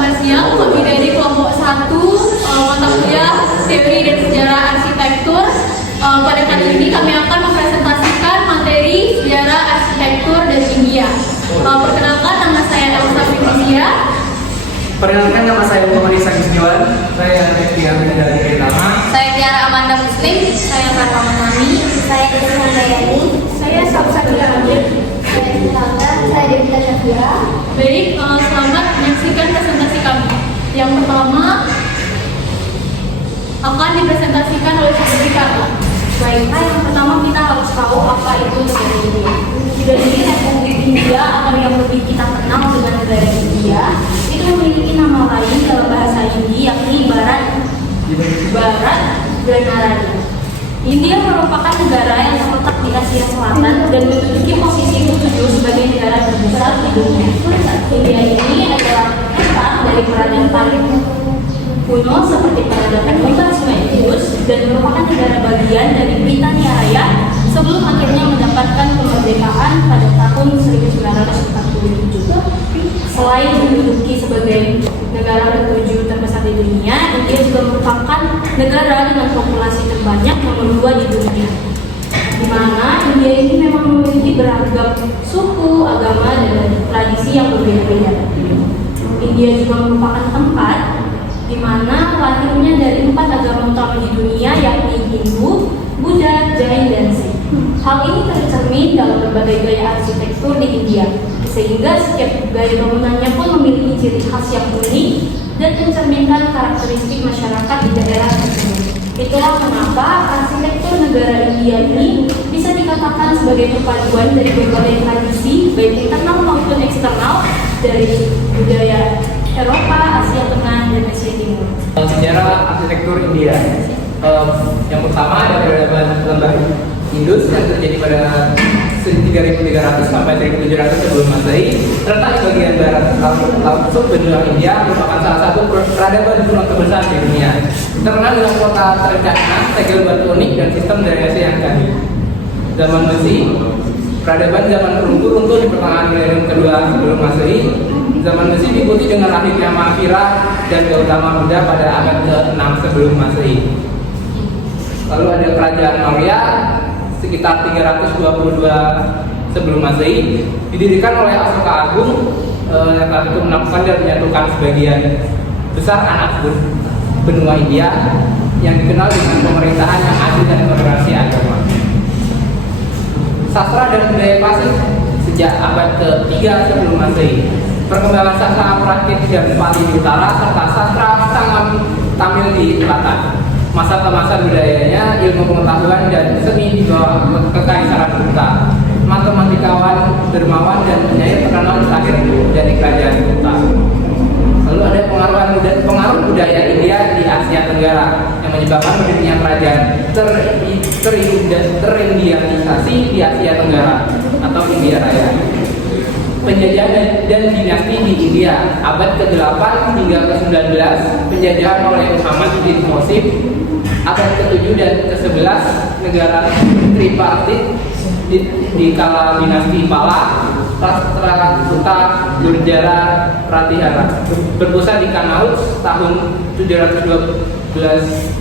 selamat siang. Kami dari kelompok 1 mata kuliah Teori dan Sejarah Arsitektur. Pada kali ini kami akan mempresentasikan materi Sejarah Arsitektur dari India. Perkenalkan, nama saya Elsa Fitria. Perkenalkan, nama saya Muhammad Isa Giswan. Saya Rizky dari Pertama. Saya Tiara Amanda Muslim. Saya Farah Mami. Saya Desi Handayani. Saya Sabsakia Amir. Saya Sultan. Saya Devita Syafira. Baik, selamat menyaksikan presentasi kami. Yang pertama akan dipresentasikan oleh Saudari Carla. Baik, yang pertama kita harus tahu apa itu negara India. Dari Republik India atau yang lebih kita kenal dengan negara India Itu memiliki nama lain dalam bahasa Hindi, yakni Barat Granaraya. India merupakan negara yang terletak di Asia Selatan dan memiliki posisi ke-7 sebagai negara terbesar di dunia. India ini adalah tempat dari peradaban paling kuno seperti peradaban Indo Sungai Indus dan merupakan negara bagian dari Britania Raya sebelum akhirnya mendapatkan kemerdekaan pada tahun 1947. Selain menduduki sebagai negara ke-7 terbesar di dunia, India juga merupakan negara dengan populasi terbanyak nomor 2 di dunia. Di mana India ini memang memiliki beragam suku, agama, dan tradisi yang berbeda-beda. India juga merupakan tempat di mana lahirnya dari 4 agama utama di dunia, yakni Hindu, Buddha, Jain, dan Sikh. Hal ini tercermin dalam berbagai gaya arsitektur di India, sehingga setiap gaya bangunannya pun memiliki ciri khas yang unik dan mencerminkan karakteristik masyarakat di daerah tersebut. Itulah mengapa arsitektur negara India ini bisa dikatakan sebagai perpaduan dari berbagai tradisi, baik internal maupun eksternal, dari budaya Eropa, Asia Tengah, dan Asia Timur. Sejarah arsitektur India. Yang pertama ada peradaban lembah Indus yang terjadi pada 3300 sampai 1700 sebelum Masehi. Terletak di bagian barat laut benua India, merupakan salah satu peradaban kuno terbesar di dunia. Terkenal dengan kota terencana, segel batu unik, dan sistem drainase yang canggih. Zaman Besi, peradaban zaman perunggu runtuh di pertengahan milenium kedua sebelum Masehi. Zaman Besi diikuti dengan lahirnya Mahavira dan Gautama Buddha pada abad ke-6 sebelum Masehi. Lalu ada kerajaan Maurya sekitar 322 sebelum Masehi, didirikan oleh Asoka Agung yang saat itu menaklukkan dan menyatukan sebagian besar anak benua India yang dikenal dengan pemerintahan yang adil dan toleransi agama. Sastra dan budaya klasik sejak abad ke-3 sebelum Masehi. Perkembangan sastra Prakrit dan Pali di utara serta sastra Tamil di selatan. Masa kemasan budayanya, ilmu pengetahuan dan seni di bawah kekaisaran Buddha. Matematikawan, dermawan, dan penyair terkenal terakhir dari kerajaan Buddha. Lalu ada pengaruh budaya India di Asia Tenggara yang menyebabkan berdirinya kerajaan terindianisasi di Asia Tenggara atau India Raya. Penjajahan dan dinasti di India abad ke-8 hingga ke-19, penjajahan oleh Muhammad bin Qasim. Abad ke-7 dan ke-11, negara tripartit di kala dinasti Pala, Rashtrakuta, Gurjara, Pratihara, berpusat di Kanaus tahun 712.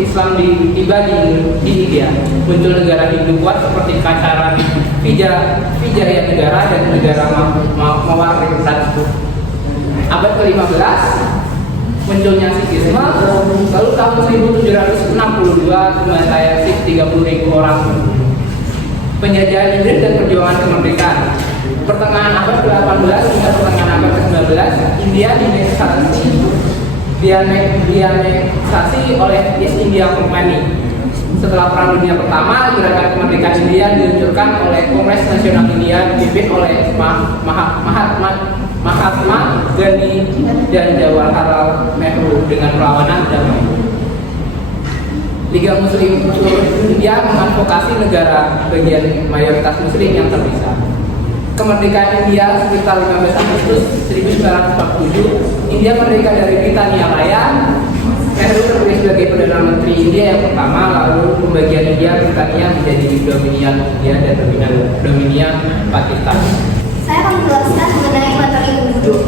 Islam tiba di India. Muncul negara Hindu kuat seperti Kacaran, Vijaya Negara, dan negara Mawarta. Abad ke-15 munculnya Sikhisme. Lalu tahun 1762 kembali Sikh 30.000 orang. Penjajahan Inggris dan perjuangan kemerdekaan. Pertengahan abad ke-18 hingga pertengahan abad ke-19, India dianeksasi oleh East India Company. Setelah Perang Dunia Pertama, gerakan kemerdekaan India diluncurkan oleh Kongres Nasional India dipimpin oleh Mahatma Gandhi dan Jawaharlal Nehru dengan perlawanan damai. Liga Muslim seluruh India mengadvokasi negara bagian mayoritas Muslim yang terpisah. Kemerdekaan India sekitar 15 Agustus 1947, India merdeka dari Britania Raya. Nehru terpilih sebagai Perdana Menteri India yang pertama, lalu pembagian India Britania menjadi Dominion India dan Dominion Pakistan. Saya akan menjelaskan mengenai materi penduduk.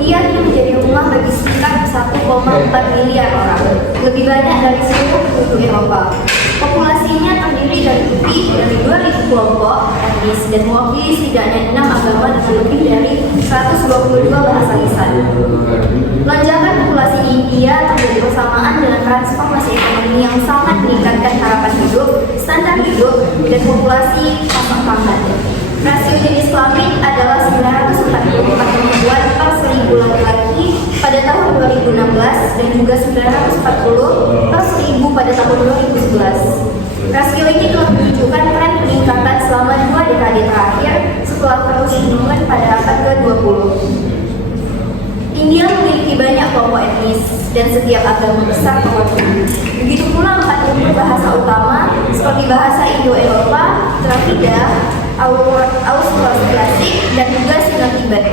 India ini menjadi rumah bagi sekitar 1,4 miliar orang, lebih banyak dari seluruh penduduk Eropa. Populasinya terdiri dari lebih dari 2.000 kelompok etnis dan mewakili setidaknya 6 agama dan lebih dari 122 bahasa lisan. Lonjakan populasi India terjadi bersamaan dengan transformasi ekonomi yang sangat meningkatkan harapan hidup, standar hidup, dan populasi pasang pangkat. Rasio jenis kelamin adalah 944 perempuan per 1.000 laki-laki pada tahun 2016 dan juga 940 per 1.000 pada tahun 2011. Rasio ini telah menunjukkan tren peningkatan selama 2 dekade terakhir setelah terus menurun pada abad ke-20. India memiliki banyak kelompok etnis dan setiap agama besar mewakili. Begitu pula 40 bahasa utama seperti bahasa Indo-Eropa, Dravida, Austroasiatik, dan juga Sino-Tibet,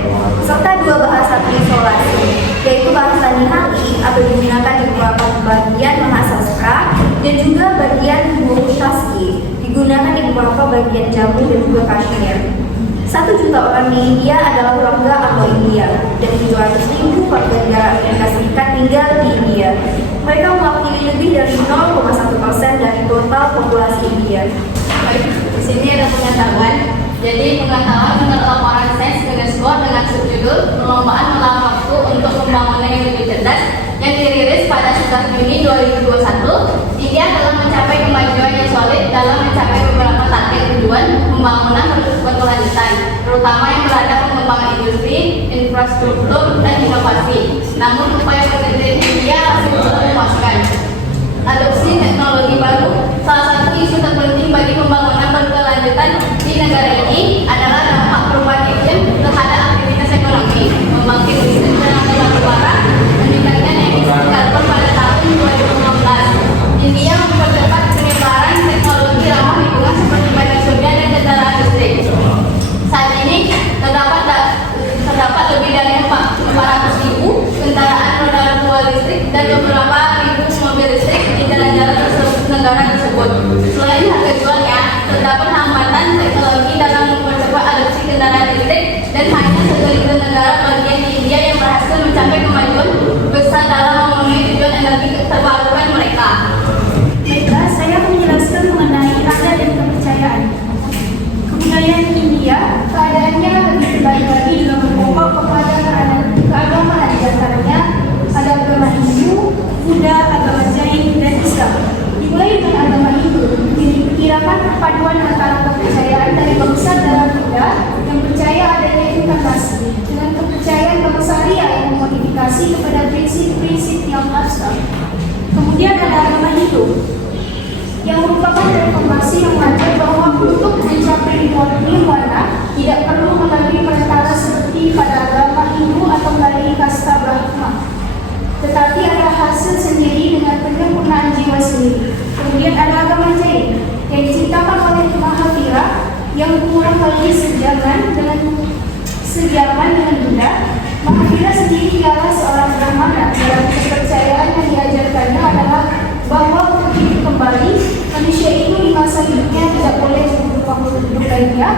serta 2 bahasa terisolasi, yaitu bahasa Nihali atau digunakan di beberapa bagian Mahasastra dan juga bagian Burushaski, digunakan di beberapa bagian Jammu dan juga Kashmir. 1 juta orang di India adalah warga Anglo-India dan 700.000 warga negara Amerika Serikat tinggal di India. Mereka mewakili lebih dari 0,1% dari total populasi India. Baik, di sini ada pengetahuan. Jadi pengetahuan menurut laporan Sains UNESCO dengan subjudul Perlombaan Melawan Waktu untuk Pembangunan yang Lebih Cerdas yang dirilis pada 11 Juni 2021, India telah mencapai kemajuan yang solid dalam mencapai beberapa target tujuan pembangunan berkelanjutan, terutama yang berhadap pengembangan industri, infrastruktur, dan inovasi. Namun upaya pemerintah India masih belum memuaskan. Adopsi teknologi baru, salah satu isu terpenting bagi pembangunan berkelanjutan di negara ini adalah dampak perubahan iklim terhadap aktivitas ekonomi, membangkit listrik dalam batu bara, meningkatnya emisi karbon pada tahun 2015. India mempercepat penyebaran teknologi ramah lingkungan seperti panel surya dan kendaraan listrik. Saat ini terdapat lebih dari 400.000 kendaraan roda 2 listrik dan beberapa ribu mobil listrik di jalan-jalan negara tersebut. Selain harga jualnya, terdapat hambatan teknologi dalam mempercepat adopsi kendaraan listrik dan hanya segelintir negara bagian di India yang berhasil mencapai kemajuan besar dalam memenuhi tujuan energi terbarukan mereka. Baiklah, saya akan menjelaskan mengenai adat dan kepercayaan. Kebudayaan India, keadaannya lebih terbagi lagi dengan berpokok kepada keagamaan, di antaranya ada agama Hindu, Buddha, agama Jain, dan Islam. Dimulai dengan agama Hindu, diperkirakan perpaduan antara kepercayaan dari bangsa dalam Buddha yang percaya adanya inkarnasi dengan kepercayaan bangsa Arya yang memodifikasi kepada prinsip-prinsip yang abstrak. Kemudian ada agama Hindu yang merupakan reformasi yang mengajar bahwa untuk mencapai nirwana tidak perlu melalui perantara seperti pada agama Hindu atau melalui kasta Brahma, tetapi ada hasil sendiri dengan penyempurnaan jiwa sendiri. Kemudian ada agama Jain yang diciptakan oleh Mahavira yang kurang kali sejaman dengan Buddha. Mahavira sendiri ialah seorang Brahmana. Dalam kepercayaan yang diajarkannya adalah bahwa untuk hidup kembali, manusia itu di masa hidupnya tidak boleh berubah hidup lainnya.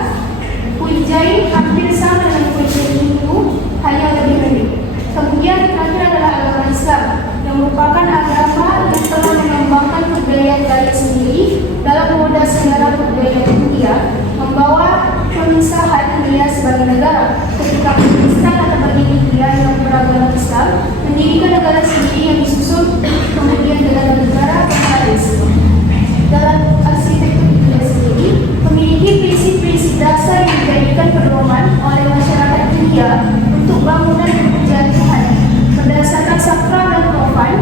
Kuil Jain hampir sama dengan kuil Hindu, hanya lebih rendah. Kemudian terakhir adalah agama Islam yang merupakan agama yang telah mengembangkan kebudayaan Bali sendiri dalam modal sejarah kebudayaan India, membawa pemisahan India sebagai negara. Ketika Pakistan atau bagian India yang beragama Islam mendirikan negara sendiri yang disusun kemudian dengan negara Bangladesh. Dalam arsitektur India sendiri memiliki prinsip-prinsip dasar yang dijadikan pedoman oleh masyarakat India untuk bangunan pekerjaan Tuhan. Berdasarkan sakral dan profan,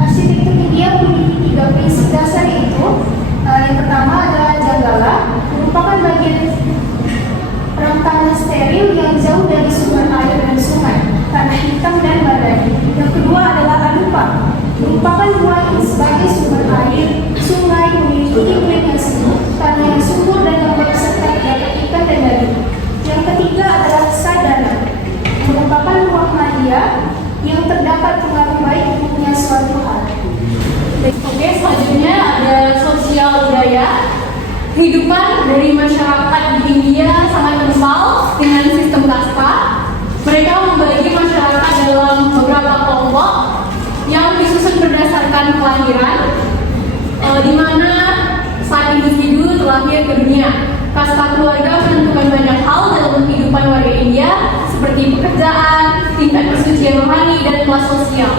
arsitektur India memiliki 3 prinsip dasar, yaitu yang pertama adalah Janggala, merupakan bagian rang tanah steril yang jauh dari sumber air dan sungai, tanah hitam dan badai. Yang kedua adalah Anupa, merupakan ruang sebagai sumber air, sungai, memiliki iklim yang sejuk, tanah yang subur dan lembab serta terdapat ikan dan daging. Yang ketiga adalah Sadana, merupakan ruang madia yang terdapat pengaruh baik untuknya suatu hal. Oke, selanjutnya ada sosial budaya. Kehidupan dari masyarakat di India sangat kental dengan sistem kasta. Mereka membagi masyarakat dalam beberapa kelompok yang disusun berdasarkan kelahiran, di mana saat individu terlahir ke dunia. Kasta keluarga menentukan banyak hal dalam kehidupan warga India, seperti pekerjaan, tingkat kesucian rohani, dan kelas sosial.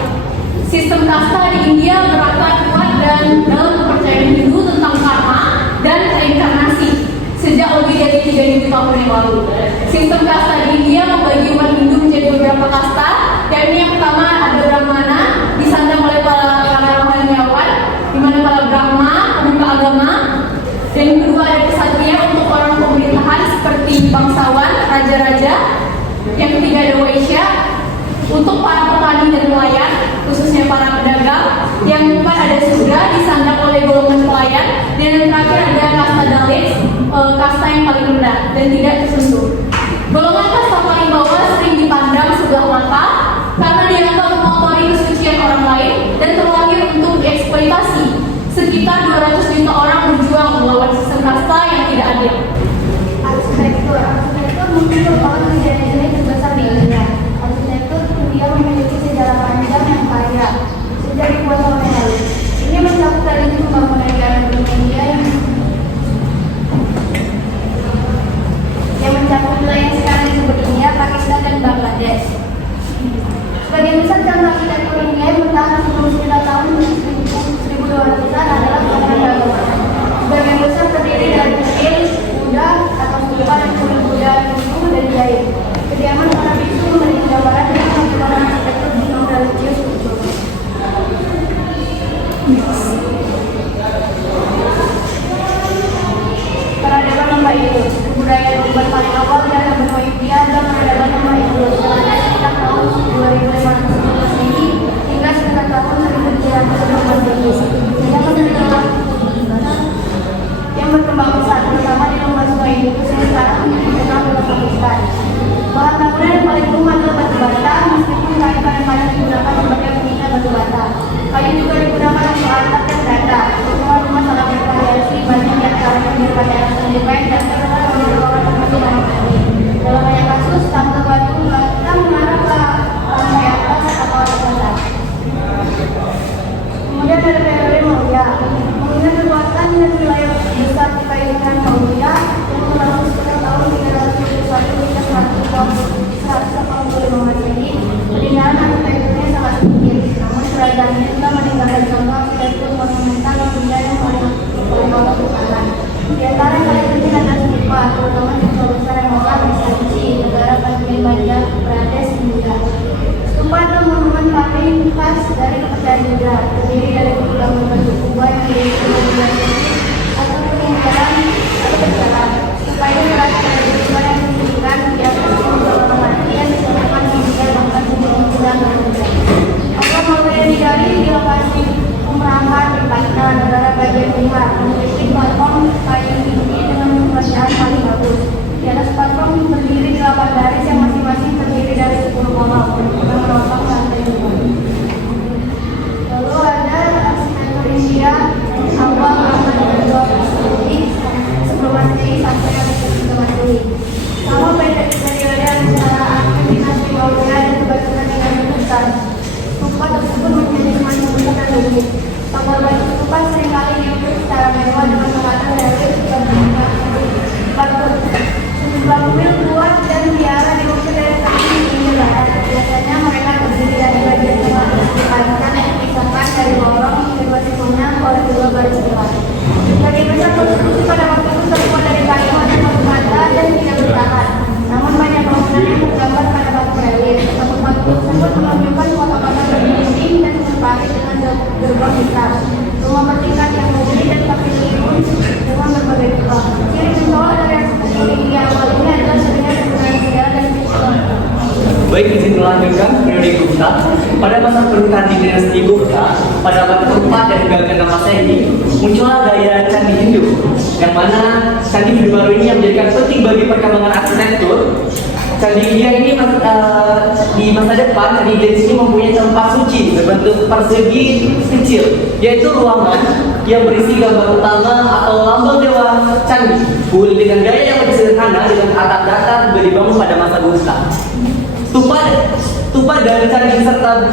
Sistem kasta di India berakar kuat dan dalam kepercayaan Hindu tentang karma dan reinkarnasi sejak lebih dari 3.000 tahun yang lalu. Sistem kasta di India membagi umat Hindu menjadi beberapa kasta, yakni yang pertama ada Brahmana, disandang oleh para rohaniawan, di mana para Brahma pemuka agama, dan yang kedua ada Ksatria untuk orang pemerintahan seperti bangsawan, raja-raja, yang ketiga ada Waisya untuk para petani dan nelayan, khususnya para pedagang, yang keempat ada Sudra disandang oleh golongan pelayan, dan yang terakhir ada kasta Dalit, kasta yang paling rendah dan tidak tersentuh. Golongan kasta paling bawah sering dipandang sebelah mata karena dianggap mengotori kesucian orang lain dan terlahir untuk dieksploitasi. Sekitar 200 juta orang berjuang melawan sistem kasta yang tidak adil. Arsitektur mungkin merupakan kejadian yang terbesar di India. Arsitektur India memiliki sejarah panjang yang kaya sejak ribuan tahun yang lalu. Ini mencakup dari pembangunan di India yang mencakup wilayah yang sekarang disebut India, Pakistan, dan Bangladesh. Sebagian besar contoh arsitektur India yang bertahan sebelum sekitar tahun 1200-an adalah bangunan agama. Sebagian besar terdiri dari kuil, Buddha atau stupa dan kuil Buddha Hindu dan Jain. Kediaman para biksu memberi gambaran dengan perkembangan arsitektur di religius itu. Peradaban lembah itu, kebudayaan urban paling awal dalam benua India adalah peradaban lembah itu. Sekitar tahun 2500 Masehi hingga sekitar tahun 1700 Masehi. Yang berkembang besar terutama di lembah sungai Indus yang sekarang menjadi terkenal di Pakistan. Bahan bangunan yang paling umum adalah batu bata, meskipun kayu kadang-kadang digunakan sebagai pengingat batu bata. Kayu juga digunakan untuk atap dan data. Rumah-rumah sangat bervariasi, banyak di antaranya berbagai alasan desain dan terkenal oleh ruangan tempat ini. Dalam banyak kasus, tangga batu bata mengarah ke lantai atas atau atas dasar. Kemudian ada periode Maurya, mengingat kekuatan dan wilayah besar kekaisaran Maurya yang berlangsung sekitar tahun 371 hingga 185 Masehi. Peninggalan arsitekturnya sangat sedikit, namun kerajaannya juga meninggalkan contoh arsitektur monumental India yang paling awal sekarang. Di antara yang paling penting adalah stupa, terutama stupa besar yang megah di Sanchi, negara bagian Madhya Pradesh, India. Stupa adalah monumen paling khas dari kepercayaan Buddha, terdiri dari tulang berbentuk kubah yang diisi dengan atau peninggalan atau berjalan. Stupa ini berasal dari kubah yang didirikan di atas gunung mati yang disebutkan India bahkan sebelum bulan Buddha. Apa Maurya didari di lokasi Umrahan di Patna, negara bagian timur, memiliki platform kayu tinggi dengan pembacaan paling bagus. Di atas platform terdiri 8 baris yang masing-masing terdiri dari 10 kolom yang menopang lantai 2. Lalu ada arsitektur India awal abad ke-2 sebelum Masehi sampai abad ke-3 Masehi. Sama periode antara akhir dinasti Maurya dan kebatuan dengan besar. Stupa tersebut menjadi semakin besar dan rumit. Tombol batu stupa seringkali diukur secara mewah dengan menggunakan dari batu kuat dan biara diukur dari samping hingga barat. Biasanya mereka terdiri dari bagian tengah dipalingkan yang dipisahkan dari lorong kedua sisinya oleh dua baris pilar. Sebagian besar konstruksi pada waktu itu terbuat dari kayu dan batu bata dan tidak bertahan. Namun banyak bangunan yang tergambar pada batu relief. Batu tersebut menunjukkan kota-kota berbentuk dan terpakai dengan gerbang besar. Rumah bertingkat yang moguli dan pavilion dengan berbagai kubah. Ciri mencolok dari arsitektur India awal ini adalah sebenarnya penggunaan sejarah dan visual. Baik, izin melanjutkan periode Gupta. Pada masa pemerintahan di dinasti Gupta, pada abad ke-4 dan hingga ke-6 Masehi, muncullah gaya candi Hindu, yang mana candi Hindu baru ini yang menjadikan penting bagi perkembangan arsitektur. Candi India ini di masa depan, candi India ini mempunyai tempat suci berbentuk persegi kecil, yaitu ruangan yang berisi gambar utama atau lambang dewa candi, dengan gaya yang lebih sederhana dengan atap datar juga dibangun pada masa Gupta. Tupa dan candi serta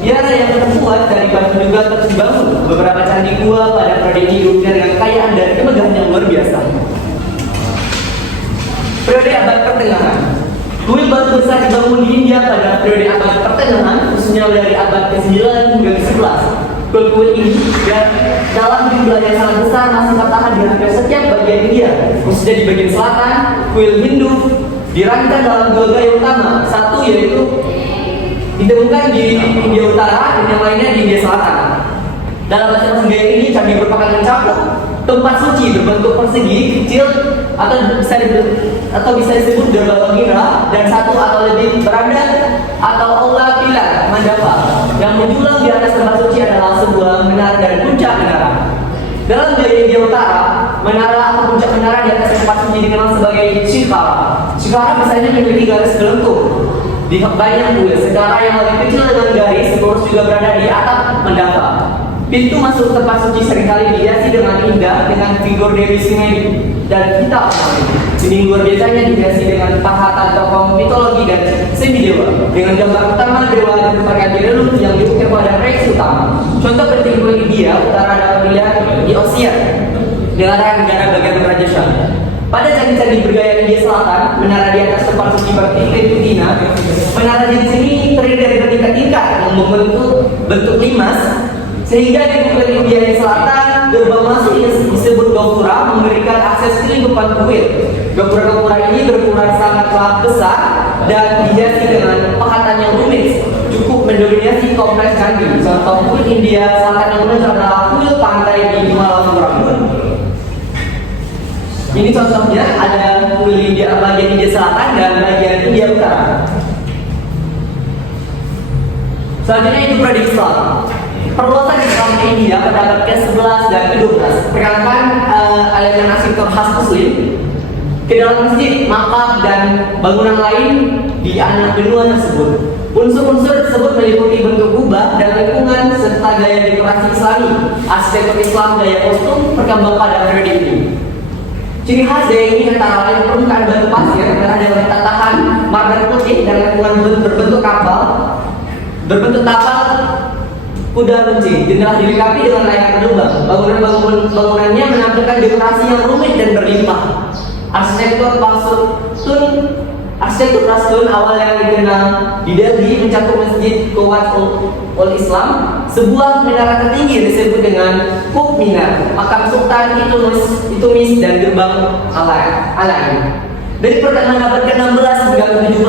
biara yang terbuat dari batu juga terus dibangun. Beberapa candi gua pada periode ini hidupnya dengan kekayaan dan kemegahan yang luar biasa. Periode abad pertengahan. Kuil batu besar dibangun di India pada periode abad pertengahan, khususnya dari abad ke-9 hingga ke-11. Kuil-kuil ini dalam jumlah yang sangat besar masih bertahan di hampir setiap bagian India, khususnya di bagian selatan. Kuil Hindu dirancang dalam dua gaya utama, satu yaitu ditemukan di India Utara dan yang lainnya di India Selatan. Dalam masing-masing gaya ini, candi merupakan mencakup tempat suci berbentuk persegi kecil atau bisa disebut gerbang mira, dan satu atau lebih beranda atau aula pilar mandapa yang menjulang di atas tempat suci adalah sebuah menara dan puncak menara. Dalam gaya India Utara, menara atau puncak menara di atas tempat suci dikenal sebagai shikara. Shikara biasanya memiliki garis gelengkung di banyak kuil. Shikara yang lebih kecil dengan garis lurus juga berada di atap mandapa. Pintu masuk tempat suci seringkali dihiasi dengan indah dengan figur Dewi Singai dan kitab. Sini biasanya dihiasi dengan pahatan tokoh mitologi dan semi dewa dengan gambar utama dewa dan berbagai leluhur yang diukir pada reeks utama. Contoh penting kuil India Utara dapat dilihat di Osia, negara bagian Raja Shah. Pada candi-candi bergaya India Selatan, menara di atas tempat suci bertingkat-tingkat. Menara di sini terdiri dari bertingkat-tingkat yang membentuk bentuk limas, sehingga di kuil India yang selatan, gerbang masuk yang disebut gapura memberikan akses ke lingkupan kuil. Gapura-gapura ini berukuran sangatlah besar dan dihiasi dengan pahatan yang rumit, cukup mendominasi kompleks candi. Contoh kuil India Selatan yang menonjol adalah kuil pantai di Malappuram. Ini contohnya ada kuil India bagian India Selatan dan bagian India Utara. Selanjutnya itu prediksi Islam. Perluasan Islam di India pada abad ke-11 dan ke-12 perkenalkan elemen arsitektur khas Muslim ke dalam masjid, makam, dan bangunan lain di anak benua tersebut. Unsur-unsur tersebut meliputi bentuk kubah dan lingkungan serta gaya dekorasi Islami. Arsitektur Islam gaya kostum berkembang pada periode ini. Ciri khas gaya ini antara lain permukaan batu pasir dengan tatahan marmer putih dan lingkungan berbentuk berbentuk tapal kuda runcing. Jendela dilengkapi dengan layar berlubang. Bangunannya menampilkan dekorasi yang rumit dan berlimpah. Arsitektur Pashtun awal yang dikenal di Delhi mencakup Masjid Quwat ul Islam, sebuah menara tertinggi disebut dengan Qutb Minar, makam Sultan Iltutmish dan gerbang Alain. Dari pertengahan abad ke-16 hingga ke-17,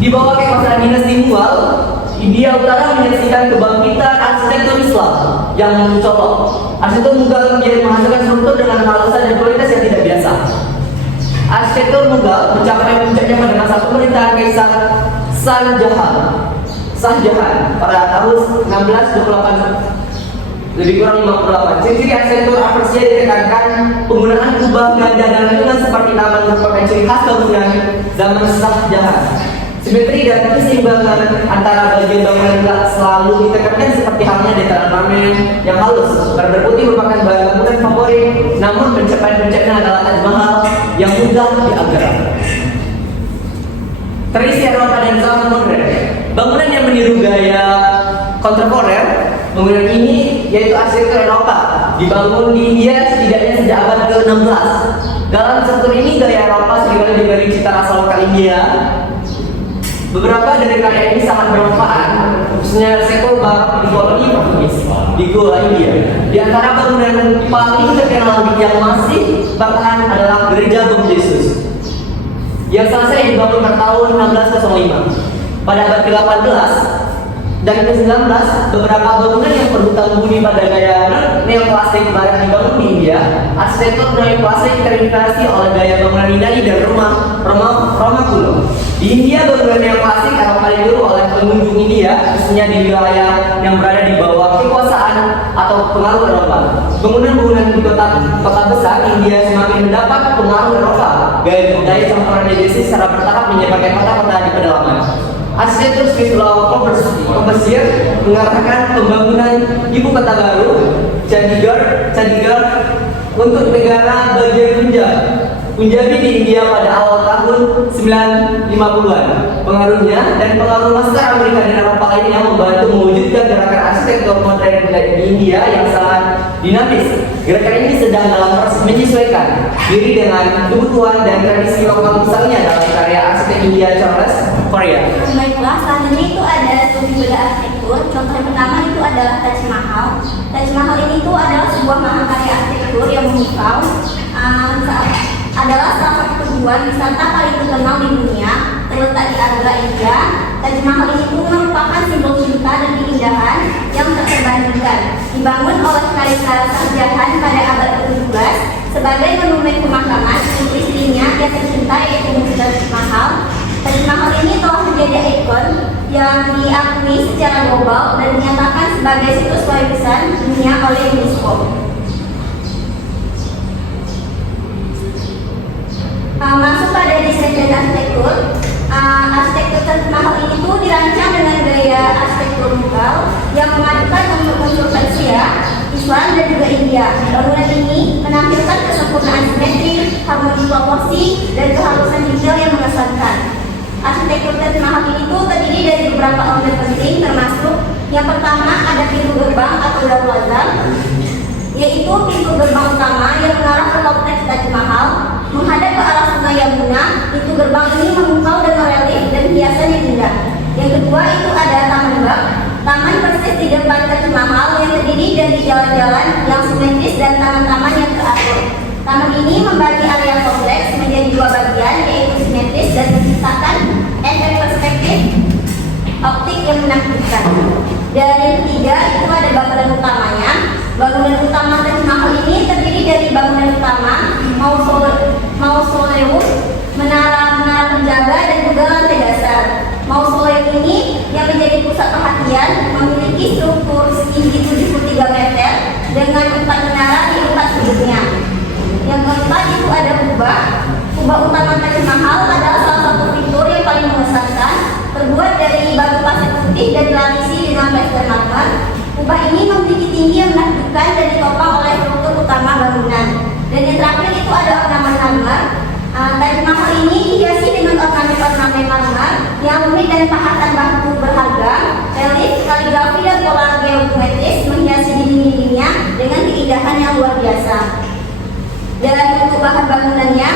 di bawah kekuasaan dinasti Mughal, India Utara menyaksikan kebangkitan arsitektur Islam yang mencolok. Arsitektur Mughal menghasilkan struktur dengan halusan dan kualitas yang tidak biasa. Arsitektur Mughal mencapai puncaknya pada masa pemerintahan Kaisar Shah Jahan pada tahun 1628, lebih kurang 58. Ciri arsitektur Persia ditekankan penggunaan kubah ganda dan lingkungan seperti taman merupakan ciri khas bangunan zaman Shah Jahan. Simetri dan keseimbangan antara bagian bangunan selalu ditekankan seperti halnya dataran marmer yang halus. Marmer putih merupakan bahan bangunan favorit, namun pencapaian-pencapaian adalah Taj Mahal yang mudah diagram. Tradisi Eropa dan zaman modern. Bangunan yang meniru gaya kontemporer, bangunan ini yaitu arsitektur Eropa, dibangun di India setidaknya sejak abad ke-16. Dalam struktur ini gaya Eropa seringkali diberi cita rasa lokal India. Beberapa dari karya ini sangat bermanfaat, khususnya Sekol Barok di koloni Portugis di Goa, India. Di antara bangunan paling terkenal yang masih bertahan adalah Gereja Bom Yesus yang selesai dibangun pada tahun 1605. Pada abad ke-18 dan ke-19, beberapa bangunan yang berhutang budi pada gaya neoklasik barat dibangun di India. Arsitektur neoklasik terinspirasi oleh gaya bangunan Yunani dan Roma kuno. Di India, bangunan neoklasik akan paling dulu oleh pengunjung India, khususnya di wilayah yang berada di bawah kekuasaan atau pengaruh Eropa. Bangunan-bangunan di kota besar India semakin mendapat pengaruh Eropa. Gaya budaya campuran Indonesia secara bertahap menyebabkan kota-kota di pedalaman. Arsitektur Swiss-Law Corbusier mengarahkan pembangunan ibu kota baru, Chandigarh, untuk negara bagian Punjab Punjabi di India pada awal tahun 950-an. Pengaruhnya dan pengaruh masyarakat Amerika dan Eropa lainnya membantu mewujudkan gerakan arsitektur modern di India yang sangat dinamis. Gerakan ini sedang dalam proses menyesuaikan diri dengan kebutuhan dan tradisi lokal, misalnya dalam karya arsitek India Charles Korea. Baiklah, selanjutnya itu ada studi arsitektur. Contoh yang pertama itu adalah Taj Mahal. Taj Mahal ini itu adalah sebuah mahakarya arsitektur yang memukau. Adalah salah satu tujuan wisata paling terkenal di dunia, terletak di Agra, India. Taj Mahal ini pun merupakan simbol cinta dan keindahan yang tak terbandingkan. Dibangun oleh Kaisar Shah Jahan pada abad ke-17 sebagai monumen pemakaman untuk istrinya yang tercinta, yaitu Taj Mahal. Taj Mahal ini telah menjadi ikon yang diakui secara global dan dinyatakan sebagai situs warisan dunia oleh UNESCO. Masuk pada desain dan arsitektur. Arsitektur Taj Mahal ini tuh dirancang dengan gaya arsitektur mughal yang memadukan unsur Persia, Islam dan juga India. Bangunan ini menampilkan kesempurnaan simetri, harmoni proporsi, dan kehalusan detail yang mengesankan. Arsitektur Taj Mahal ini tuh terdiri dari beberapa element penting, termasuk yang pertama ada pintu gerbang atau darwaza, yaitu pintu gerbang utama yang mengarah ke kompleks Taj Mahal menghadap ke arah Sungai Yamuna. Pintu gerbang ini memukau dengan relief dan hiasan yang indah. Yang kedua itu ada Taman Bak. Taman persis di depan Taj Mahal yang terdiri dari jalan-jalan yang simetris dan taman-taman yang teratur. Taman ini membagi area kompleks menjadi dua bagian, yaitu simetris dan menciptakan efek perspektif optik yang menakjubkan. Dan yang ketiga itu ada bangunan utamanya. Bangunan utama Taj Mahal ini terdiri dari bangunan utama, mausoleum, menara penjaga dan juga lantai dasar. Mausoleum ini yang menjadi pusat perhatian memiliki struktur setinggi 73 meter dengan 4 menara di 4 sudutnya. Yang keempat itu ada kubah. Kubah utama Taj Mahal adalah salah satu fitur yang paling mengesankan, terbuat dari batu pasir putih dan dilapisi dengan plaster marmer. Kubah ini memiliki tinggi yang menakjubkan dan ditopang oleh struktur utama bangunan. Dan yang terakhir itu ada ornamen marmer. Taj Mahal ini dihiasi dengan ornamen marmer yang unik dan pahatan batu berharga, relief, kaligrafi dan pola geometris menghiasi dinding-dindingnya dengan keindahan yang luar biasa. Dan untuk bahan bangunannya,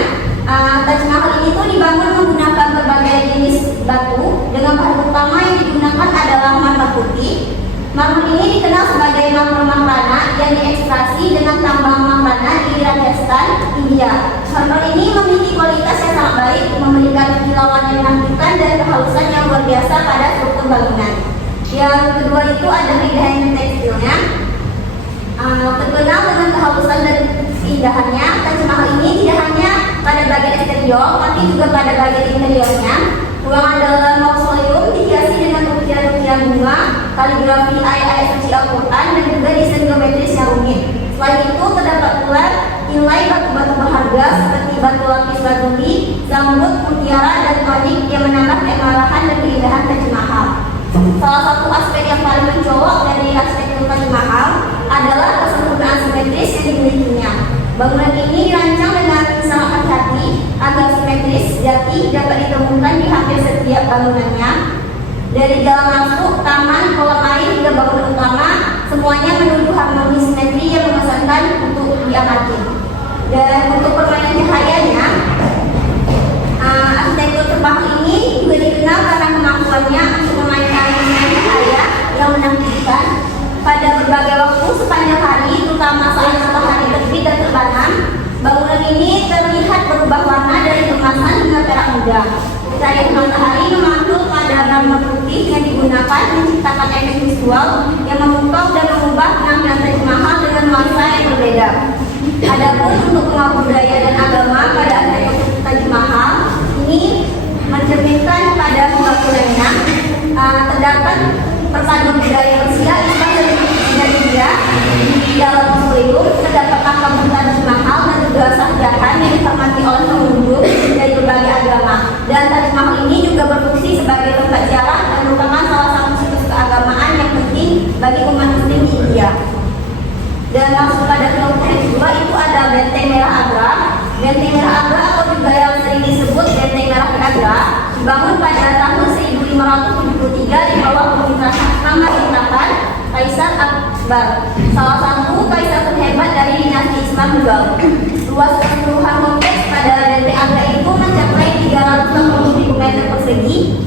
Taj Mahal ini tuh dibangun menggunakan berbagai jenis batu dengan bahan utama yang digunakan adalah marmer putih. Marmer ini dikenal sebagai marmer Makrana yang diekstraksi dengan tambang Makrana di Rajasthan, India. Marmer ini memiliki kualitas yang sangat baik, memberikan kilauan yang menakjubkan dan kehalusan yang luar biasa pada struktur bangunan. Yang kedua itu ada keindahan tekstilnya. Terkenal dengan kehalusan dan keindahannya, Taj Mahal ini tidak hanya pada bagian eksterior, tapi juga pada bagian interiornya. Ruangan dalam mausoleum dihiasi dengan ukiran-ukiran bunga, kaligrafi ayat-ayat suci Al-Quran, dan juga desain geometris yang rumit. Selain itu, terdapat pula inlay batu-batu berharga seperti batu lapis lazuli, zamrud, mutiara, dan tonik yang menambah kemerahan dan keindahan Taj Mahal. Salah satu aspek yang paling mencolok dari arsitektur Taj Mahal adalah kesempurnaan simetris yang dimilikinya. Bangunan ini dirancang dengan sangat hati-hati agar simetris sejati dapat ditemukan di hampir setiap bangunannya. Dari jalan masuk, taman, kolam air hingga bangunan utama, semuanya menuju harmoni simetri yang mengesankan untuk diamati. Dan untuk permainan cahayanya, arsitektur Taj Mahal ini juga dikenal karena kemampuannya untuk memainkan cahaya yang menakjubkan pada berbagai waktu sepanjang hari, terutama saat matahari terbit dan terbenam. Bangunan ini terlihat berubah warna dari kemasan hingga perak muda. Cahaya matahari memantul pada marmer putih yang digunakan menciptakan efek visual yang memukau dan mengubah penampilan Taj Mahal dengan nuansa yang berbeda. Adapun untuk pengaruh budaya dan agama pada arsitektur Taj Mahal ini mencerminkan pada bangunannya terdapat perpaduan budaya Persia, Islam dan India. Di dalam mausoleum terdapat makam Taj Mahal dan juga Shah Jahan yang dihormati oleh pengunjung dari berbagai agama. Dan Taj Mahal ini juga berfungsi sebagai tempat ziarah dan merupakan salah satu situs keagamaan yang penting bagi umat Muslim di India. Dan masuk pada kelompok kedua itu ada Benteng Merah Agra. Benteng Merah Agra atau Benteng Merah Piagam dibangun pada tahun 1573 di bawah pemerintahan Kaisar Akbar, salah satu kaisar terhebat dari dinasti Islam Mughal. Luas keseluruhan kompleks pada Benteng Agra itu mencapai 380.000 meter persegi.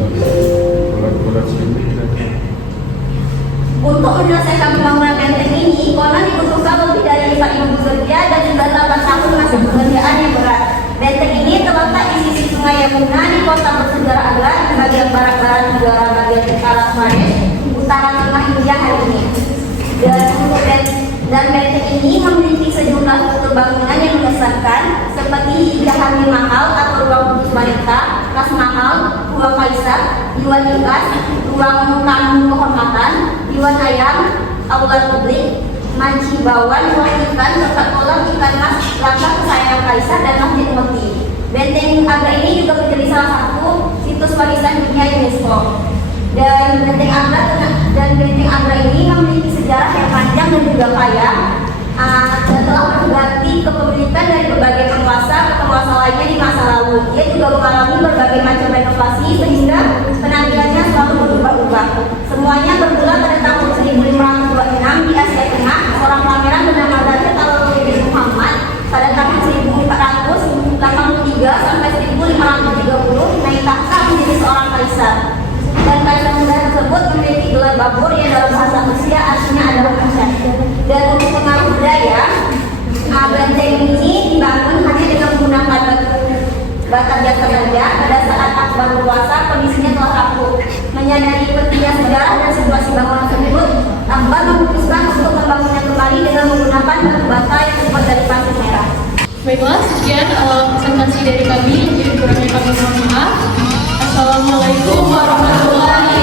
Untuk menyelesaikan pembangunan benteng ini, konon dibutuhkan lebih dari 4.000 pekerja dan juga 8 tahun masa pekerjaan yang berat. Benteng ini terletak di sisi Sungai Yamuna di kota bersejarah Agra di bagian barat-barat negara bagian utara Pradesh, utara tengah India hari ini. Dan benteng ini memiliki sejumlah struktur bangunan yang mengesankan seperti Hijahan Mahal atau ruang khusus wanita, Ras Mahal, ruang kaisar, Diwan Ikhlas, ruang tamu kehormatan, Diwan Ayam, aula publik, Manci Bawan, ruang ikan, tempat kolam ikan mas, langkah kesayangan kaisar dan masjid moti. Benteng Agra ini juga menjadi salah satu situs warisan dunia UNESCO. Dan Benteng Agra ini memiliki sejarah yang panjang dan juga kaya. Setelah berganti kepemilikan dari berbagai penguasa lainnya di masa lalu, ia juga mengalami berbagai macam renovasi sehingga penampilannya selalu berubah-ubah. Semuanya bermula pada tahun 1526 di Asia Tengah. Seorang pangeran bernama Raja Talal bin Muhammad pada tahun 1483 sampai 1530 naik tahta menjadi seorang kaisar. Dan kaisar muda tersebut memiliki gelar babur yang dalam bahasa Rusia artinya adalah kaisar. Dan untuk pengaruh budaya, benteng ini dibangun hanya dengan menggunakan bata biasa saja. Pada saat Akbar berkuasa, kondisinya telah rapuh. Menyadari pentingnya sejarah dan situasi bangunan tersebut, Akbar memutuskan untuk membangunnya kembali dengan menggunakan batu bata yang terbuat dari pasir merah. Baiklah, sekian presentasi dari kami. Jadi kurangnya kami mohon maaf. Assalamualaikum warahmatullahi wabarakatuh.